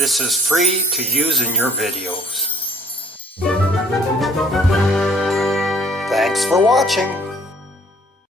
This is free to use in your videos. Thanks for watching.